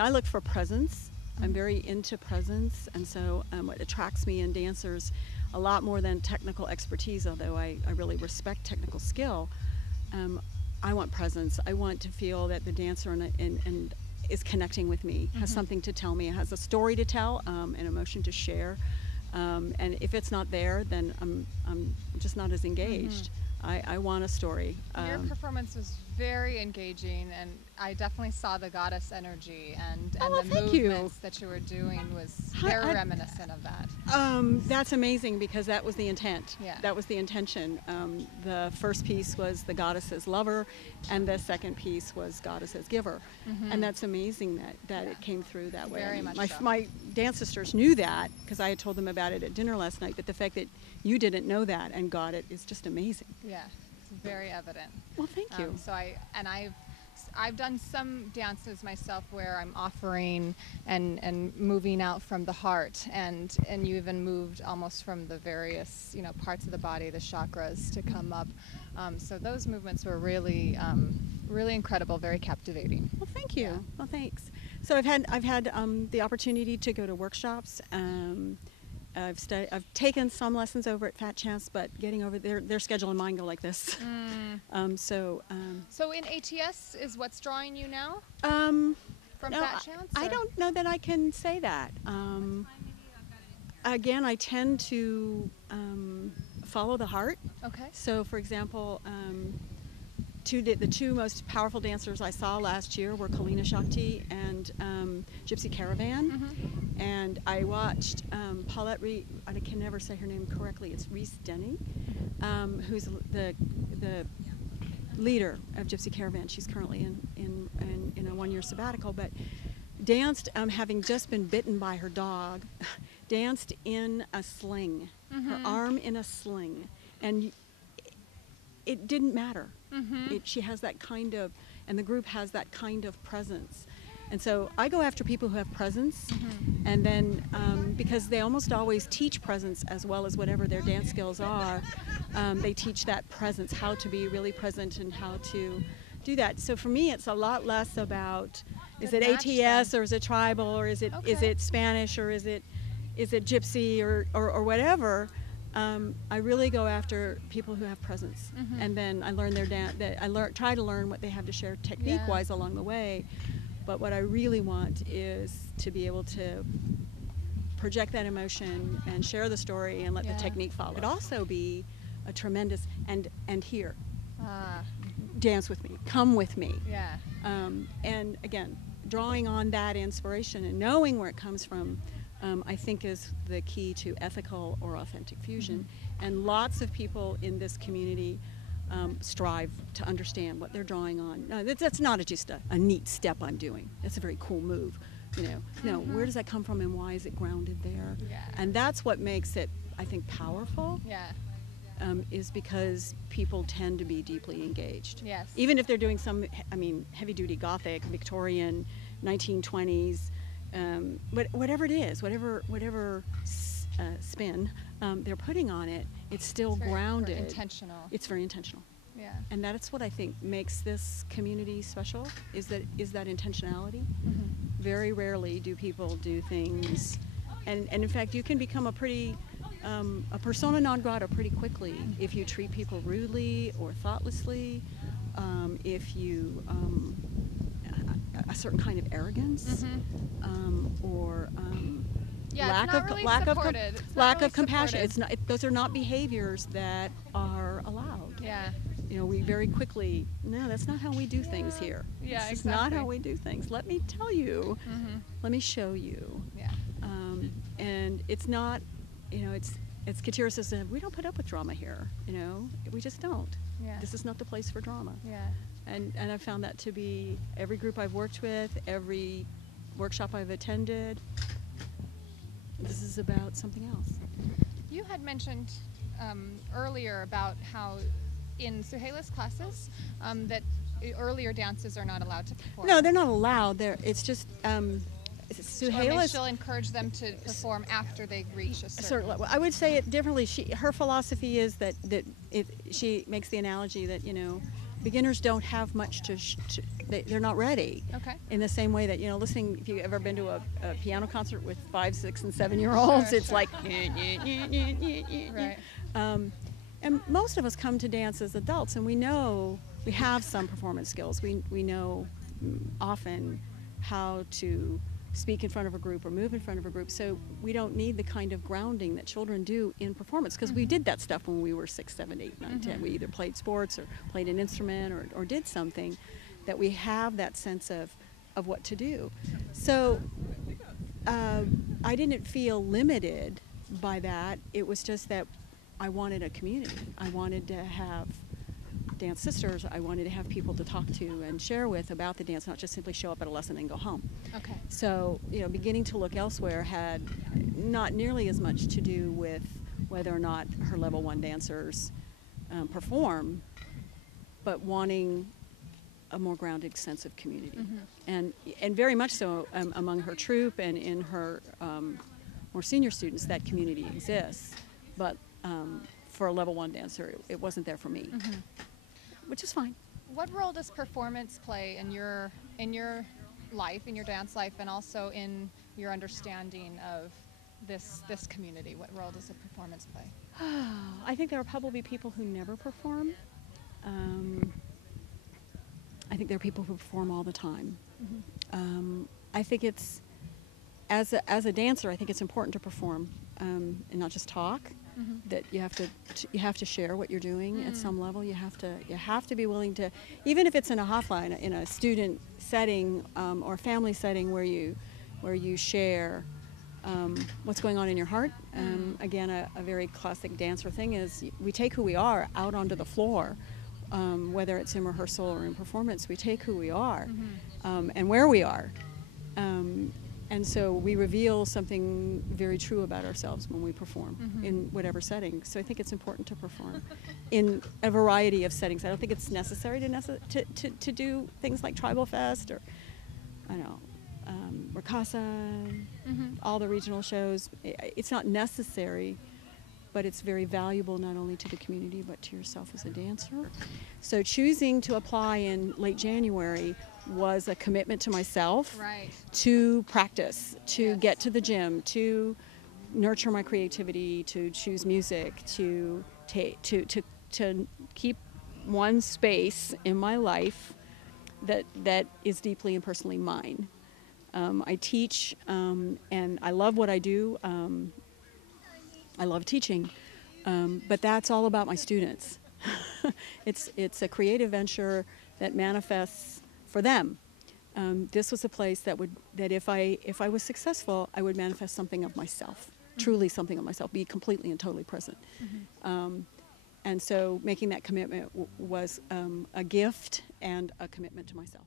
I look for presence. I'm very into presence, and so what attracts me in dancers a lot more than technical expertise, although I really respect technical skill. I want presence. I want to feel that the dancer and is connecting with me, has something to tell me, has a story to tell, an emotion to share. And if it's not there, then I'm just not as engaged. I want a story. Your performance was very engaging, and I definitely saw the goddess energy, and the movements that you were doing was very reminiscent of that. That's amazing, because that was the intent. Yeah. That was the intention. The first piece was the goddess as lover, and the second piece was goddess as giver. And that's amazing that it came through that way. Very much so. My dance sisters knew that, because I had told them about it at dinner last night, but the fact that you didn't know that and got it is just amazing. Yeah, it's very evident. Well, thank you. I've done some dances myself where I'm offering and moving out from the heart, and you even moved almost from the various parts of the body, the chakras, to come up. So those movements were really really incredible, very captivating. Well, thank you. Yeah. Well, thanks. So I've had the opportunity to go to workshops. I've taken some lessons over at Fat Chance, but getting over their schedule and mine go like this. So in ATS is what's drawing you now? No, Fat Chance? I don't know that I can say that. Again, I tend to follow the heart. Okay. So, for example, the two most powerful dancers I saw last year were Kalina Shakti and Gypsy Caravan. And I watched Paulette Reese, I can never say her name correctly, it's Reese Denning, who's the leader of Gypsy Caravan. She's currently in a one-year sabbatical, but danced, having just been bitten by her dog, danced in a sling, her arm in a sling. And it didn't matter. She has that kind of, and the group has that kind of presence. And so I go after people who have presence, and then because they almost always teach presence as well as whatever their dance skills are, they teach that presence, how to be really present and how to do that. So for me, it's a lot less about is it ATS or is it tribal or is it Spanish or is it Gypsy or whatever. I really go after people who have presence, and then I learn their dance. Try to learn what they have to share technique-wise along the way. But what I really want is to be able to project that emotion and share the story and let the technique follow. It'd also be a tremendous and here, dance with me, come with me. Yeah. And again, drawing on that inspiration and knowing where it comes from. I think is the key to ethical or authentic fusion. And lots of people in this community strive to understand what they're drawing on. No, that's not just a neat step I'm doing. It's a very cool move. No, where does that come from and why is it grounded there? Yeah. And that's what makes it, I think, powerful. Yeah. Is because people tend to be deeply engaged. Yes. Even if they're doing some, heavy-duty Gothic, Victorian, 1920s, whatever it is, whatever spin they're putting on it, it's still grounded. Very intentional. It's very intentional. Yeah. And that's what I think makes this community special, is that intentionality. Very rarely do people do things, and in fact you can become a pretty a persona non grata pretty quickly if you treat people rudely or thoughtlessly, if you a certain kind of arrogance, or lack of compassion. It's not. Those are not behaviors that are allowed. Yeah. We very quickly. No, that's not how we do things here. Yeah, This is not how we do things. Let me tell you. Let me show you. Yeah. And it's not. It's Katira says we don't put up with drama here. We just don't. Yeah. This is not the place for drama. Yeah. And I've found that to be every group I've worked with, every workshop I've attended. This is about something else. You had mentioned earlier about how in Suheila's classes that earlier dances are not allowed to perform. No, they're not allowed. It's just she'll encourage them to perform after they reach a certain level. I would say it differently. Her philosophy is that she makes the analogy that beginners don't have much they're not ready. Okay. In the same way that, listening, if you've ever been to a piano concert with 5, 6, and 7-year-olds, Sure, it's sure. like, Right. and most of us come to dance as adults, and we know we have some performance skills. We know often how to speak in front of a group or move in front of a group, so we don't need the kind of grounding that children do in performance, because we did that stuff when we were 6, 7, 8, 9, 10. We either played sports or played an instrument or did something that we have that sense of what to do. So I didn't feel limited by that. It was just that I wanted a community. I wanted to have dance sisters. I wanted to have people to talk to and share with about the dance, not just simply show up at a lesson and go home. Okay. So, beginning to look elsewhere had not nearly as much to do with whether or not her level 1 dancers perform, but wanting a more grounded sense of community. And very much so among her troupe and in her more senior students, that community exists. But for a level 1 dancer, it wasn't there for me, which is fine. What role does performance play in your life, in your dance life, and also in your understanding of this community? What role does the performance play? I think there are probably people who never perform. I think there are people who perform all the time. I think it's, as a dancer, I think it's important to perform and not just talk. That you have to share what you're doing at some level. You have to be willing to, even if it's in a hofline, in a student setting or family setting where you share what's going on in your heart. Again, a very classic dancer thing is we take who we are out onto the floor. Whether it's in rehearsal or in performance, we take who we are and where we are. And so we reveal something very true about ourselves when we perform in whatever setting. So I think it's important to perform in a variety of settings. I don't think it's necessary to do things like Tribal Fest or, I don't know, Ricasa, all the regional shows. It's not necessary, but it's very valuable not only to the community but to yourself as a dancer. So choosing to apply in late January was a commitment to myself, Right. to practice, to get to the gym, to nurture my creativity, to choose music, to keep one space in my life that is deeply and personally mine. I teach, and I love what I do. I love teaching, but that's all about my students. It's a creative venture that manifests for them. This was a place that if I was successful, I would manifest something of myself, truly something of myself, be completely and totally present. And so making that commitment was a gift and a commitment to myself.